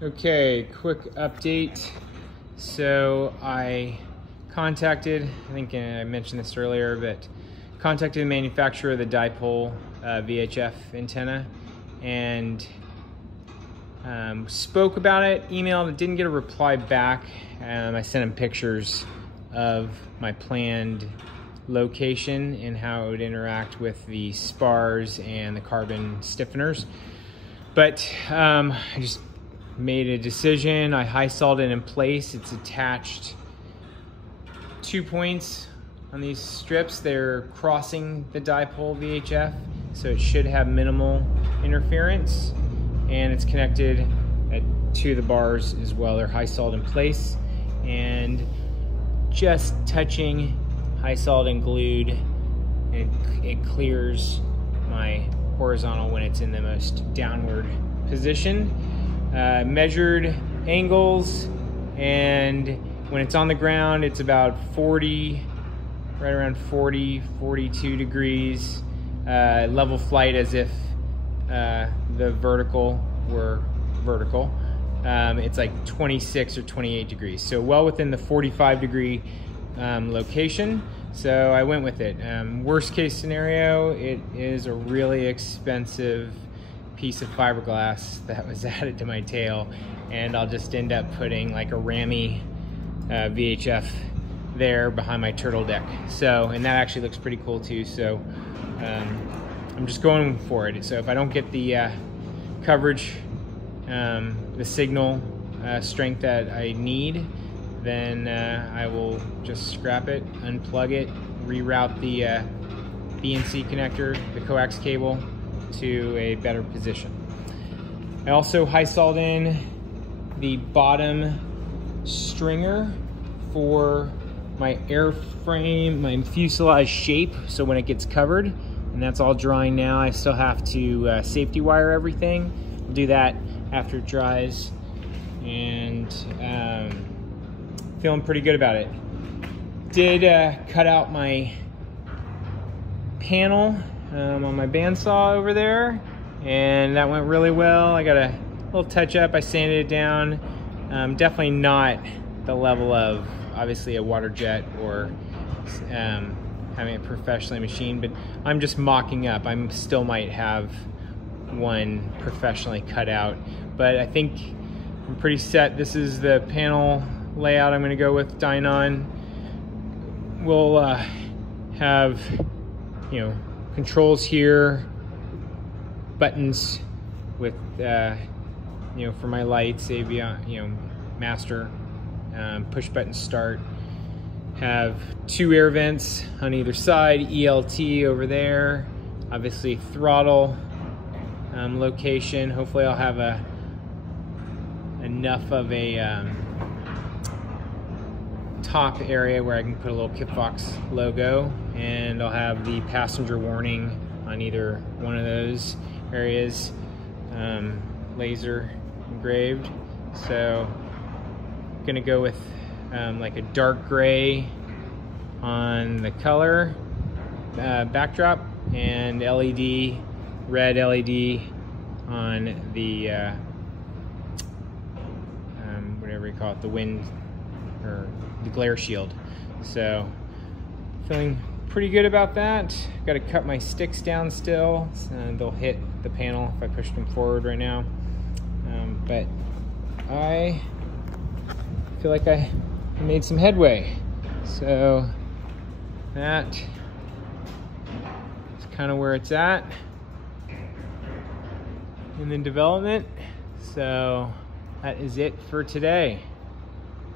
Okay, quick update. So I contacted, I think I mentioned this earlier, but contacted the manufacturer of the dipole VHF antenna and spoke about it, emailed, didn't get a reply back. I sent him pictures of my planned location and how it would interact with the spars and the carbon stiffeners. But I just made a decision. I Hysol'd it in place. It's attached 2 points on these strips. They're crossing the dipole VHF, so it should have minimal interference. And it's connected at 2 of the bars as well. They're Hysol'd in place. And just touching Hysol'd and glued, it clears my horizontal when it's in the most downward position. Measured angles, and when it's on the ground, it's about 40, right around 40, 42 degrees. Level flight as if the vertical were vertical. It's like 26 or 28 degrees. So well within the 45 degree location. So I went with it. Worst case scenario, it is a really expensive piece of fiberglass that was added to my tail, and I'll just end up putting like a Ramy VHF there behind my turtle deck. So, and that actually looks pretty cool too. So I'm just going for it. So if I don't get the coverage, the signal strength that I need, then I will just scrap it, unplug it, reroute the BNC connector, the coax cable, to a better position. I also Hysol'd in the bottom stringer for my airframe, my fuselage shape, so when it gets covered, and that's all drying now. I still have to safety wire everything. I'll do that after it dries, and feeling pretty good about it. Did cut out my panel on my bandsaw over there, and that went really well. I got a little touch up, I sanded it down. Definitely not the level of obviously a water jet or having it professionally machined, but I'm just mocking up. I still might have one professionally cut out, but I think I'm pretty set. This is the panel layout I'm gonna go with, Dynon. We'll have, you know, controls here, buttons with, you know, for my lights, avion, you know, master, push button start. Have 2 air vents on either side, ELT over there, obviously throttle location. Hopefully I'll have enough of a top area where I can put a little Kipfox logo, and I'll have the passenger warning on either one of those areas, laser engraved. So I'm gonna go with like a dark gray on the color backdrop, and LED, red LED on the whatever you call it, the wind or the glare shield. So feeling pretty good about that. Got to cut my sticks down still, and they'll hit the panel if I push them forward right now. But I feel like I made some headway. So that is kind of where it's at in the development. So that is it for today.